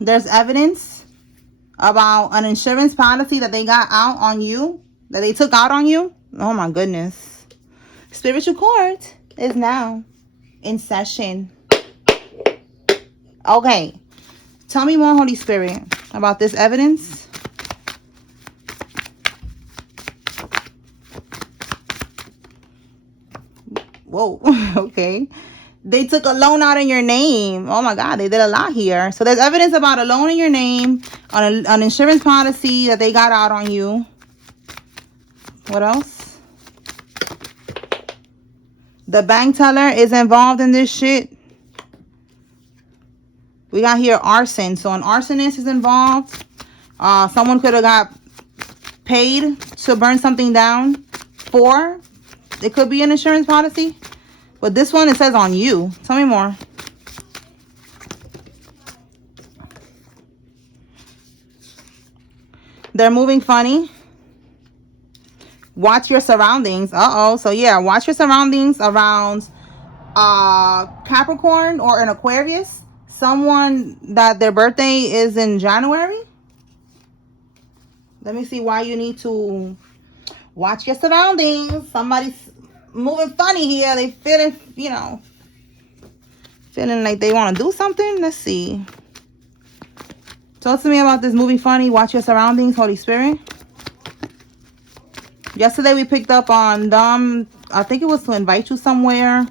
There's evidence about an insurance policy that they got out on you, that they took out on you. Oh my goodness. Spiritual court is now in session. Okay. Tell me more, Holy Spirit, about this evidence. Whoa. Okay. They took a loan out in your name. Oh my God, they did a lot here. So there's evidence about a loan in your name, on an insurance policy that they got out on you. What else? The bank teller is involved in this shit. We got here arson. So an arsonist is involved. Someone could have got paid to burn something down for. It could be an insurance policy. But this one, it says on you. Tell me more. They're moving funny. Watch your surroundings. Uh-oh. So, yeah, watch your surroundings around Capricorn or an Aquarius. Someone that their birthday is in January. Let me see why you need to watch your surroundings. Somebody's moving funny here. They feeling, you know, feeling like they want to do something. Let's see. Talk to me about this moving funny. Watch your surroundings, Holy Spirit. Yesterday we picked up on them. I think it was to invite you somewhere.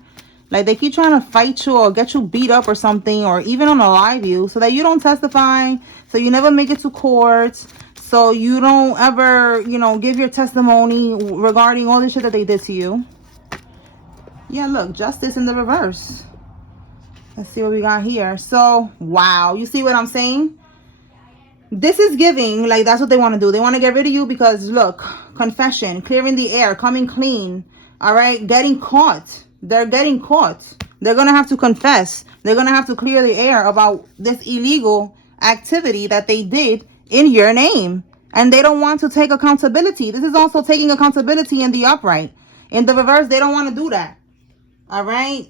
Like they keep trying to fight you or get you beat up or something, or even on a live view, so that you don't testify, so you never make it to court, so you don't ever, you know, give your testimony regarding all the shit that they did to you. Yeah, look, justice in the reverse. Let's see what we got here. So, wow. You see what I'm saying? This is giving, like, that's what they want to do. They want to get rid of you because, look, confession, clearing the air, coming clean, all right? Getting caught. They're getting caught. They're going to have to confess. They're going to have to clear the air about this illegal activity that they did in your name. And they don't want to take accountability. This is also taking accountability in the upright. In the reverse, they don't want to do that. All right,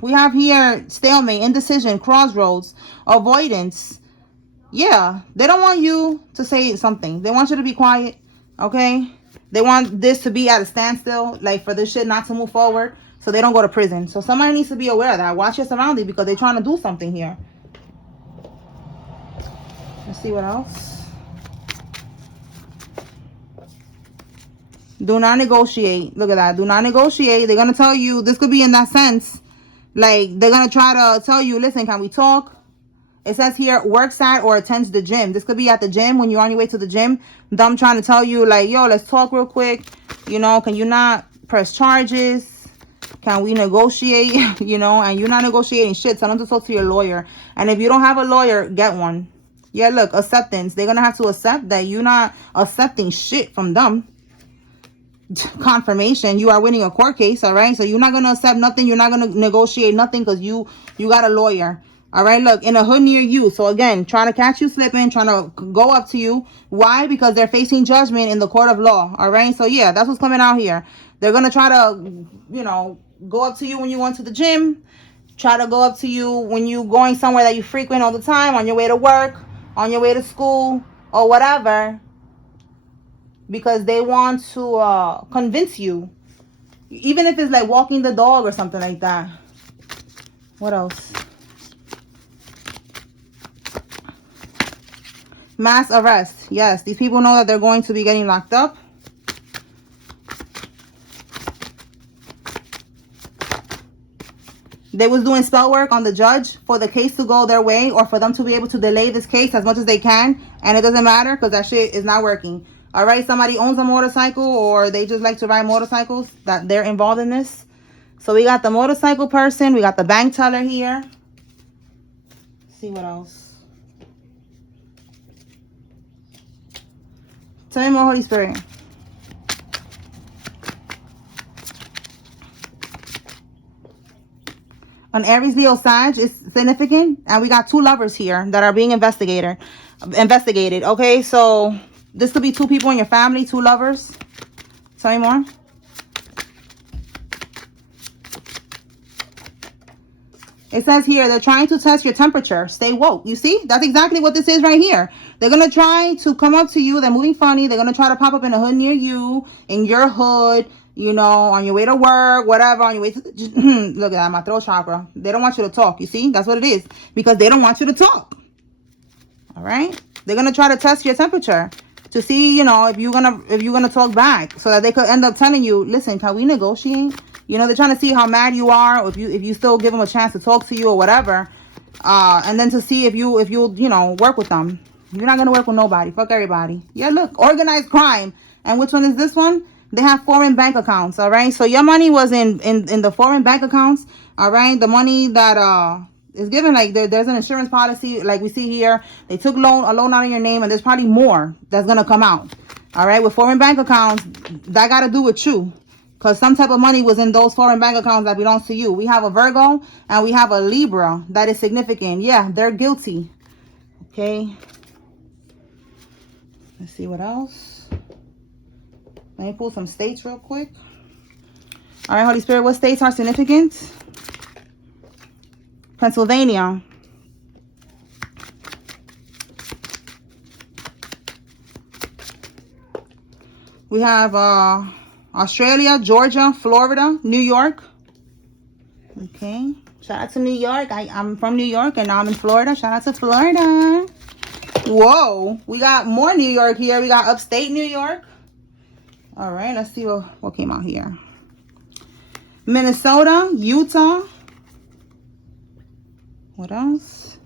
we have here stalemate, indecision, crossroads, avoidance. Yeah, they don't want you to say something. They want you to be quiet, okay? They want this to be at a standstill, like for this shit not to move forward, so they don't go to prison. So somebody needs to be aware of that. Watch your surroundings because they're trying to do something here. Let's see what else. Do not negotiate. Look at that. Do not negotiate. They're going to tell you, this could be in that sense. Like, they're going to try to tell you, listen, can we talk? It says here, works at or attends the gym. This could be at the gym when you're on your way to the gym. Them trying to tell you, like, yo, let's talk real quick. You know, can you not press charges? Can we negotiate? You know, and you're not negotiating shit. Tell them to talk to your lawyer. And if you don't have a lawyer, get one. Yeah, look, acceptance. They're going to have to accept that you're not accepting shit from them. Confirmation, you are winning a court case. All right, so you're not going to accept nothing. You're not going to negotiate nothing because you got a lawyer. All right, look, in a hood near you. So again, trying to catch you slipping, trying to go up to you. Why? Because they're facing judgment in the court of law. All right, so yeah, that's what's coming out here. They're going to try to, you know, go up to you when you went to the gym. Try to go up to you when you're going somewhere that you frequent all the time, on your way to work, on your way to school, or whatever. Because they want to convince you. Even if it's like walking the dog or something like that. What else? Mass arrest. Yes, these people know that they're going to be getting locked up. They was doing spell work on the judge for the case to go their way, or for them to be able to delay this case as much as they can. And it doesn't matter because that shit is not working. All right, somebody owns a motorcycle, or they just like to ride motorcycles, that they're involved in this. So we got the motorcycle person. We got the bank teller here. Let's see what else. Tell me more, Holy Spirit. An Aries, Leo, Sag is significant. And we got two lovers here that are being investigated. Okay, so this could be two people in your family, two lovers. Tell me more. It says here, they're trying to test your temperature. Stay woke. You see? That's exactly what this is right here. They're going to try to come up to you. They're moving funny. They're going to try to pop up in a hood near you, in your hood, you know, on your way to work, whatever, on your way to... Look at that, my throat chakra. They don't want you to talk. You see? That's what it is. Because they don't want you to talk. All right? They're going to try to test your temperature to see, you know, if you're gonna talk back, so that they could end up telling you, listen, can we negotiate? You know, they're trying to see how mad you are, or if you still give them a chance to talk to you or whatever, and then to see if you'll you know, work with them. You're not gonna work with nobody. Fuck everybody. Yeah, look, organized crime. And which one is this one? They have foreign bank accounts. All right, so your money was in the foreign bank accounts. All right, the money that is given, like there's an insurance policy, like we see here. They took a loan out of your name, and there's probably more that's gonna come out. All right, with foreign bank accounts, that got to do with you. Because some type of money was in those foreign bank accounts that belongs to you. We have a Virgo and we have a Libra. That is significant. Yeah, they're guilty. Okay. Let's see what else. Let me pull some states real quick. All right, Holy Spirit, what states are significant? Pennsylvania. We have Australia, Georgia, Florida, New York. Okay. Shout out to New York. I'm from New York and now I'm in Florida. Shout out to Florida. Whoa. We got more New York here. We got upstate New York. All right. Let's see what came out here. Minnesota, Utah. What else?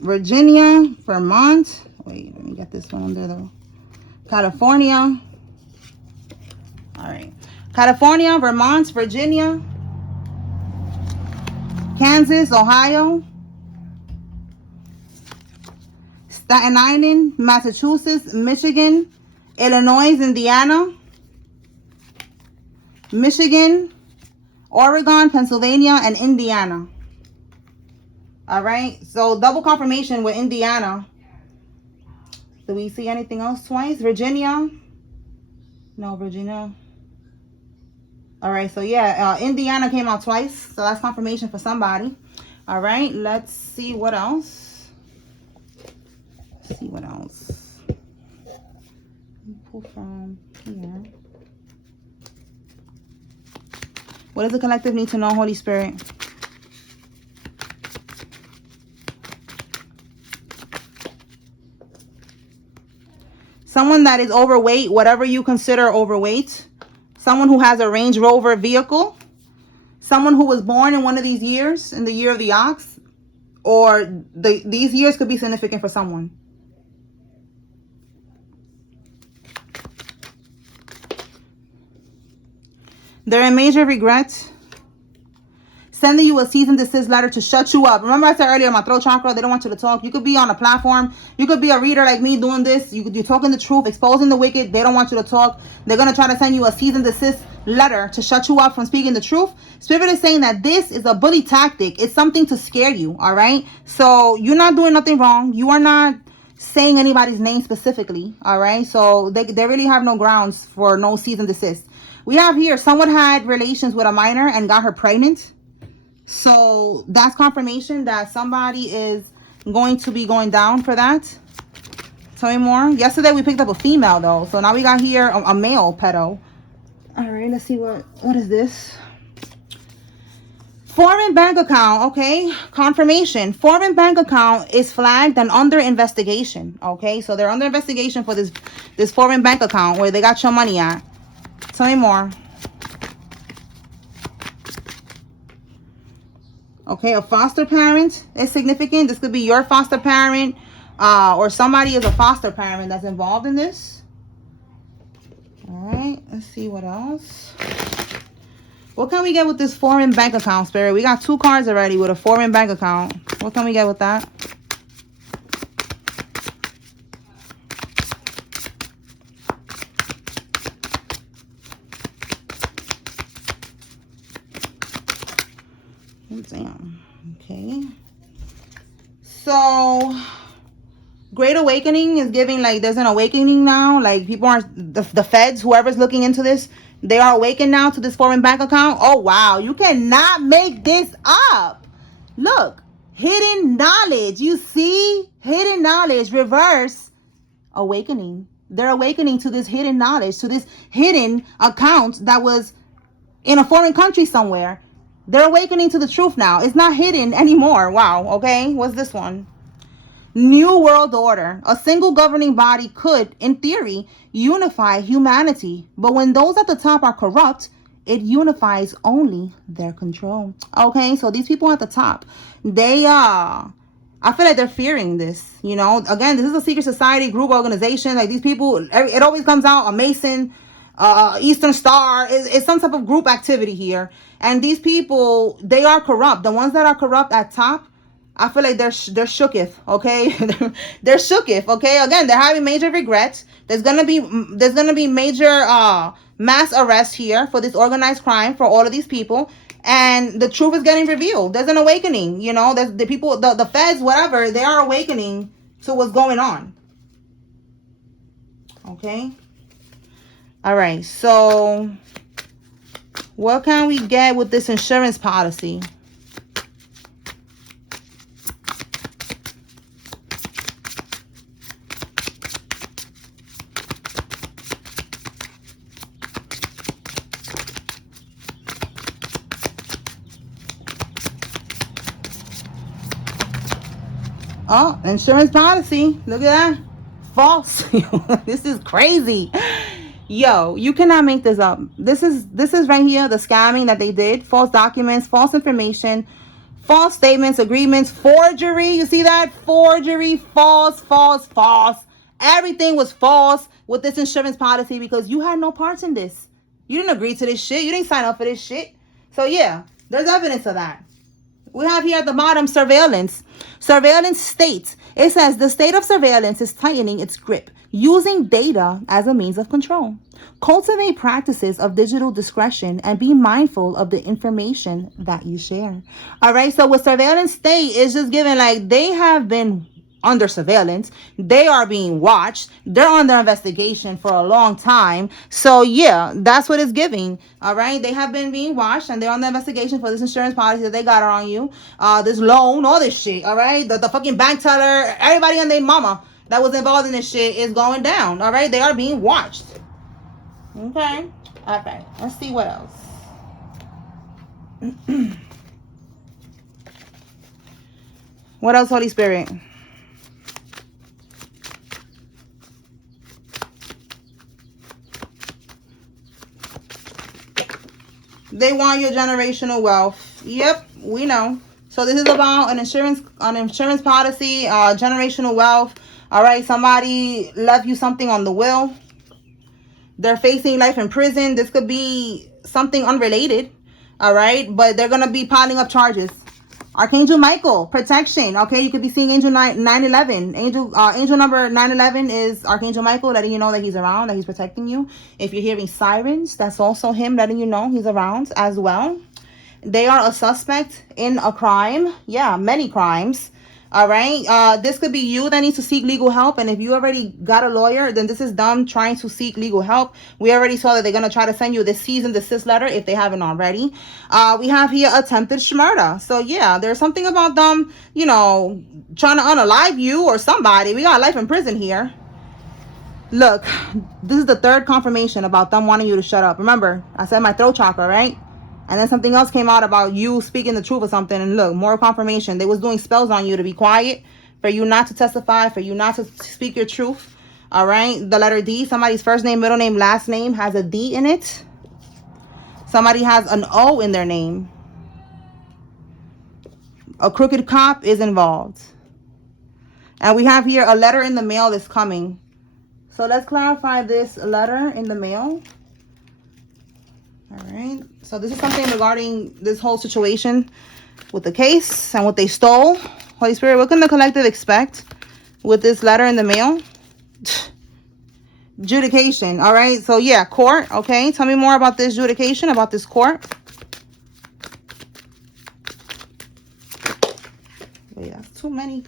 Virginia, Vermont. Wait, let me get this one under though. California. All right. California, Vermont, Virginia, Kansas, Ohio, Staten Island, Massachusetts, Michigan, Illinois, Indiana, Michigan, Oregon, Pennsylvania, and Indiana. All right. So double confirmation with Indiana. Do we see anything else twice? Virginia. No, Virginia. All right, so yeah, Indiana came out twice, so that's confirmation for somebody. All right, let's see what else. Let's see what else. Pull from here. What does the collective need to know, Holy Spirit? Someone that is overweight, whatever you consider overweight. Someone who has a Range Rover vehicle. Someone who was born in one of these years, in the year of the ox. Or these years could be significant for someone. They're in major regret. Sending you a cease and desist letter to shut you up. Remember I said earlier, my throat chakra, they don't want you to talk. You could be on a platform. You could be a reader like me doing this. You're talking the truth, exposing the wicked. They don't want you to talk. They're going to try to send you a cease and desist letter to shut you up from speaking the truth. Spirit is saying that this is a bully tactic. It's something to scare you, all right? So you're not doing nothing wrong. You are not saying anybody's name specifically, all right? So they really have no grounds for no cease and desist. We have here, someone had relations with a minor and got her pregnant. So that's confirmation that somebody is going to be going down for that. Tell me more. Yesterday we picked up a female though. So now we got here a male pedo. All right, let's see what is this? Foreign bank account, okay? Confirmation. Foreign bank account is flagged and under investigation, okay? So they're under investigation for this foreign bank account where they got your money at. Tell me more. Okay, a foster parent is significant. This could be your foster parent or somebody is a foster parent that's involved in this. All right, let's see what else. What can we get with this foreign bank account, Spirit? We got 2 cards already with a foreign bank account. What can we get with that? Damn. Okay. So Great Awakening is giving, like, there's an awakening now. Like, people are, the feds, whoever's looking into this, They are awakened now to this foreign bank account. Oh, wow. You cannot make this up. Look. Hidden knowledge. You see? Hidden knowledge. Reverse. Awakening. They're awakening to this hidden knowledge, to this hidden account that was in a foreign country somewhere. They're awakening to the truth now. It's not hidden anymore. Wow. Okay. What's this one? New World Order. A single governing body could, in theory, unify humanity. But when those at the top are corrupt, it unifies only their control. Okay, so these people at the top, they I feel like they're fearing this. You know, again, this is a secret society, group organization. Like these people, it always comes out a Mason, Eastern Star. It's some type of group activity here. And these people, they are corrupt. The ones that are corrupt at top, I feel like they're shooketh, okay? They're shooketh, okay? Again, they're having major regrets. There's gonna be major mass arrests here for this organized crime for all of these people, and the truth is getting revealed. There's an awakening, you know. There's the people, the feds, whatever. They are awakening to what's going on. Okay. All right. So, what can we get with this insurance policy? Oh, insurance policy. Look at that. False. This is crazy. Yo, you cannot make this up. This is right here, the scamming that they did. False documents, false information, false statements, agreements, forgery. You see that? Forgery, false. Everything was false with this insurance policy because you had no parts in this. You didn't agree to this shit. You didn't sign up for this shit. So yeah, there's evidence of that. We have here at the bottom surveillance. Surveillance states, it says the state of surveillance is tightening its grip, using data as a means of control. Cultivate practices of digital discretion and be mindful of the information that you share. All right, so with surveillance state, it's just given like they have been under surveillance. They are being watched. They're under investigation for a long time. So yeah, that's what it's giving. All right, they have been being watched and they're on the investigation for this insurance policy that they got on you, this loan, all this shit. All right, the fucking bank teller, everybody and their mama that was involved in this shit is going down. All right, they are being watched. Okay. Okay, let's see what else. What else, Holy Spirit? They want your generational wealth. Yep, we know. So this is about an insurance policy, generational wealth. All right, somebody left you something on the will. They're facing life in prison. This could be something unrelated. All right, but they're gonna be piling up charges. Archangel Michael, protection. Okay, you could be seeing Angel 911. Angel number 911 is Archangel Michael, letting you know that he's around, that he's protecting you. If you're hearing sirens, that's also him letting you know he's around as well. They are a suspect in a crime. Yeah, many crimes. All right. This could be you that needs to seek legal help. And if you already got a lawyer, then this is them trying to seek legal help. We already saw that they're going to try to send you this cease and desist letter if they haven't already. We have here attempted murder. So yeah, there's something about them, you know, trying to unalive you or somebody. We got life in prison here. Look, this is the third confirmation about them wanting you to shut up. Remember, I said my throat chakra, right? And then something else came out about you speaking the truth or something. And look, more confirmation. They was doing spells on you to be quiet, for you not to testify, for you not to speak your truth. All right. The letter D, somebody's first name, middle name, last name has a D in it. Somebody has an O in their name. A crooked cop is involved. And we have here a letter in the mail that's coming. So let's clarify this letter in the mail. All right, so this is something regarding this whole situation with the case and what they stole. Holy Spirit, what can the collective expect with this letter in the mail? Judication. All right, so yeah, court. Okay, tell me more about this judication, about this court. Wait, that's too many.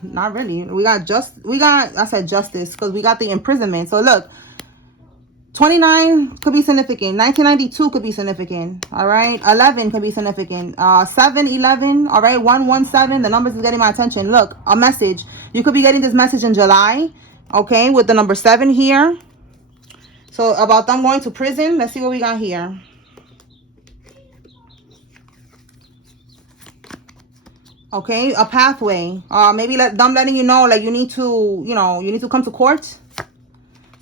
Not really. I said justice because we got the imprisonment. So look. 29 could be significant. 1992 could be significant. All right. 11 could be significant. 711. All right. 117. The numbers is getting my attention. Look, a message. You could be getting this message in July. Okay. With the number 7 here. So about them going to prison. Let's see what we got here. Okay. A pathway. Maybe them letting you know, like, you need to, you need to come to court.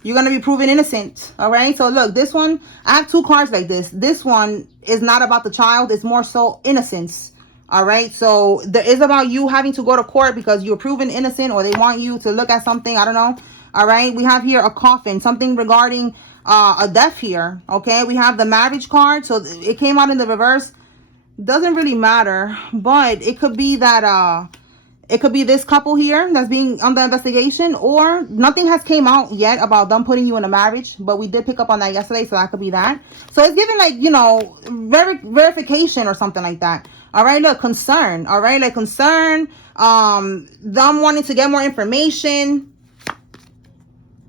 You're going to be proven innocent. All right. So look, this one, I have 2 cards like this. This one is not about the child. It's more so innocence. All right. So there is about you having to go to court because you're proven innocent, or they want you to look at something. I don't know. All right. We have here a coffin, something regarding a death here. Okay. We have the marriage card. So it came out in the reverse. Doesn't really matter, but it could be that, it could be this couple here that's being under investigation, or nothing has came out yet about them putting you in a marriage, but we did pick up on that yesterday, so that could be that. So it's giving, like, verification or something like that. All right, look, concern. All right, like concern, them wanting to get more information,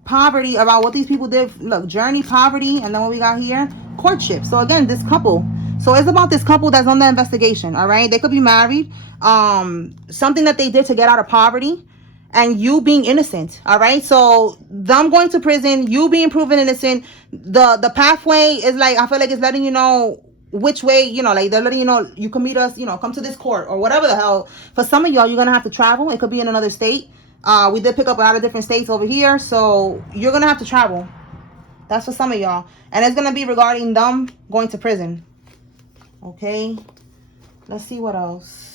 poverty about what these people did. Look, journey, poverty, and then what we got here, courtship. So again, this couple. So it's about this couple that's under investigation. All right, they could be married. Something that they did to get out of poverty, and you being innocent. All right, so them going to prison, you being proven innocent. The pathway is, like, I feel like it's letting you know which way, like they're letting you know you can meet us, come to this court or whatever the hell. For some of y'all, you're gonna have to travel. It could be in another state. We did pick up a lot of different states over here, so you're gonna have to travel. That's for some of y'all, and it's gonna be regarding them going to prison. Okay, let's see what else.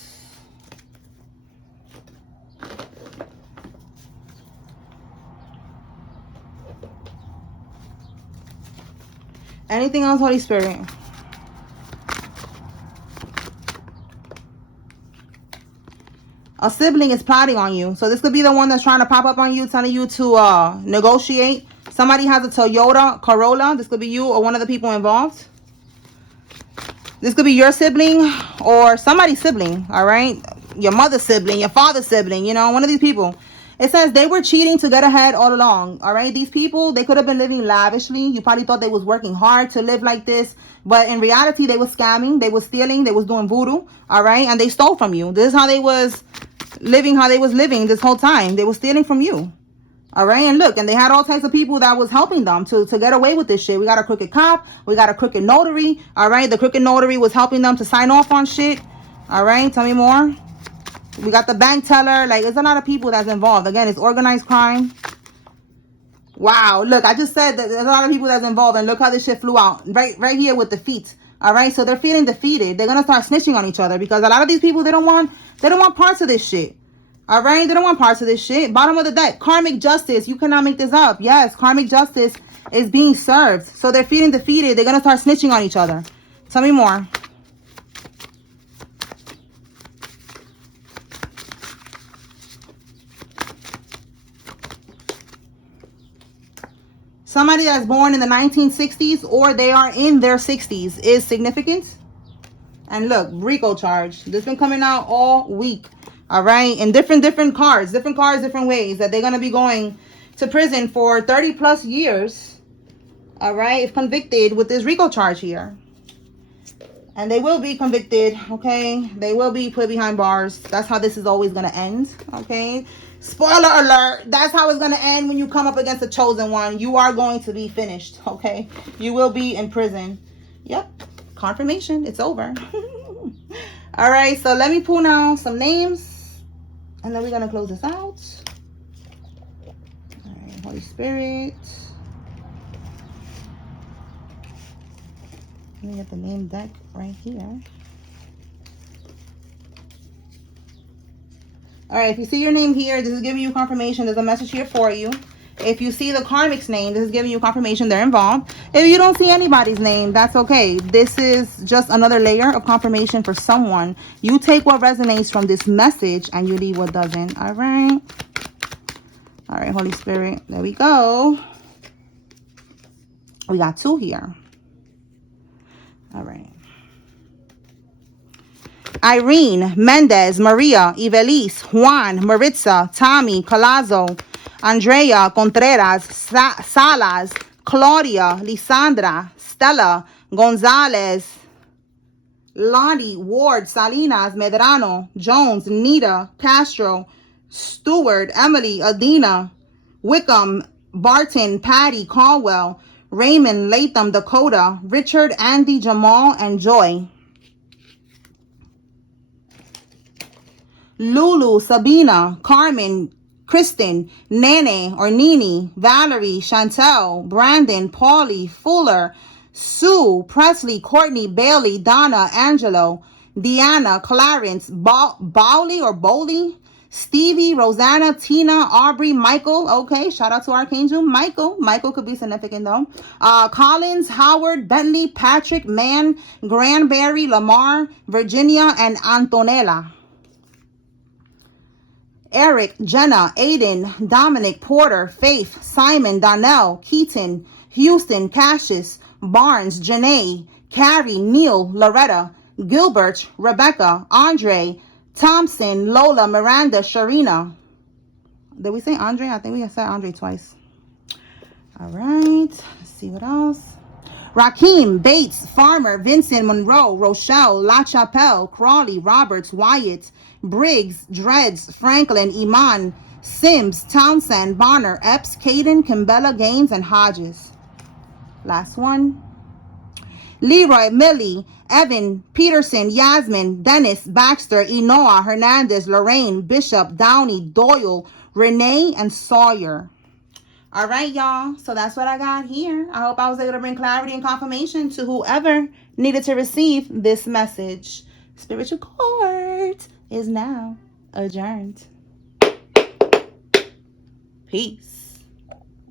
Anything else, Holy Spirit? A sibling is plotting on you. So this could be the one that's trying to pop up on you, telling you to negotiate. Somebody has a Toyota Corolla. This could be you or one of the people involved. This could be your sibling or somebody's sibling, all right? Your mother's sibling, your father's sibling, one of these people. It says they were cheating to get ahead all along, all right? These people, they could have been living lavishly. You probably thought they was working hard to live like this. But in reality, they was scamming. They was stealing. They was doing voodoo, all right? And they stole from you. This is how they was living, this whole time. They was stealing from you. All right, and look, and they had all types of people that was helping them to get away with this shit. We got a crooked cop. We got a crooked notary. All right, the crooked notary was helping them to sign off on shit. All right, tell me more. We got the bank teller. Like, there's a lot of people that's involved. Again, it's organized crime. Wow, look, I just said that there's a lot of people that's involved, and look how this shit flew out. Right here with the feet. All right, so they're feeling defeated. They're going to start snitching on each other because a lot of these people, they don't want parts of this shit. All right, they don't want parts of this shit. Bottom of the deck, karmic justice. You cannot make this up. Yes, karmic justice is being served. So they're feeling defeated. They're going to start snitching on each other. Tell me more. Somebody that's born in the 1960s or they are in their 60s is significant. And look, RICO charge. This been coming out all week. All right, in different cards, different ways that they're going to be going to prison for 30 plus years. All right, if convicted with this RICO charge here. And they will be convicted, okay? They will be put behind bars. That's how this is always going to end, okay? Spoiler alert, that's how it's going to end when you come up against the chosen one. You are going to be finished, okay? You will be in prison. Yep, confirmation, it's over. All right, so let me pull now some names. And then we're going to close this out. All right, Holy Spirit. Let me get the name deck right here. All right, if you see your name here, this is giving you confirmation. There's a message here for you. If you see the karmic's name, this is giving you confirmation they're involved. If you don't see anybody's name, that's okay. This is just another layer of confirmation for someone. You take what resonates from this message and you leave what doesn't. All right. All right, Holy Spirit. There we go. We got 2 here. All right. Irene, Mendez, Maria, Ivelisse, Juan, Maritza, Tommy, Colazo, Andrea, Contreras, Salas, Claudia, Lisandra, Stella, Gonzalez, Lonnie, Ward, Salinas, Medrano, Jones, Nita, Castro, Stewart, Emily, Adina, Wickham, Barton, Patty, Caldwell, Raymond, Latham, Dakota, Richard, Andy, Jamal, and Joy. Lulu, Sabina, Carmen, Kristen, Nene or Nini, Valerie, Chantel, Brandon, Paulie, Fuller, Sue, Presley, Courtney, Bailey, Donna, Angelo, Deanna, Clarence, Bowley or Bowley, Stevie, Rosanna, Tina, Aubrey, Michael. Okay, shout out to Archangel Michael. Michael could be significant though. Collins, Howard, Bentley, Patrick, Mann, Granberry, Lamar, Virginia, and Antonella. Eric, Jenna, Aiden, Dominic, Porter, Faith, Simon, Donnell, Keaton, Houston, Cassius, Barnes, Janae, Carrie, Neil, Loretta, Gilbert, Rebecca, Andre, Thompson, Lola, Miranda, Sharina. Did we say Andre? I think we said Andre twice. All right. Let's see what else. Raheem, Bates, Farmer, Vincent, Monroe, Rochelle, La Chapelle, Crawley, Roberts, Wyatt, Briggs, Dreads, Franklin, Iman, Sims, Townsend, Bonner, Epps, Caden, Kimbella, Gaines, and Hodges. Last one. Leroy, Millie, Evan, Peterson, Yasmin, Dennis, Baxter, Enoa, Hernandez, Lorraine, Bishop, Downey, Doyle, Renee, and Sawyer. All right, y'all. So that's what I got here. I hope I was able to bring clarity and confirmation to whoever needed to receive this message. Spiritual court is now adjourned. Peace.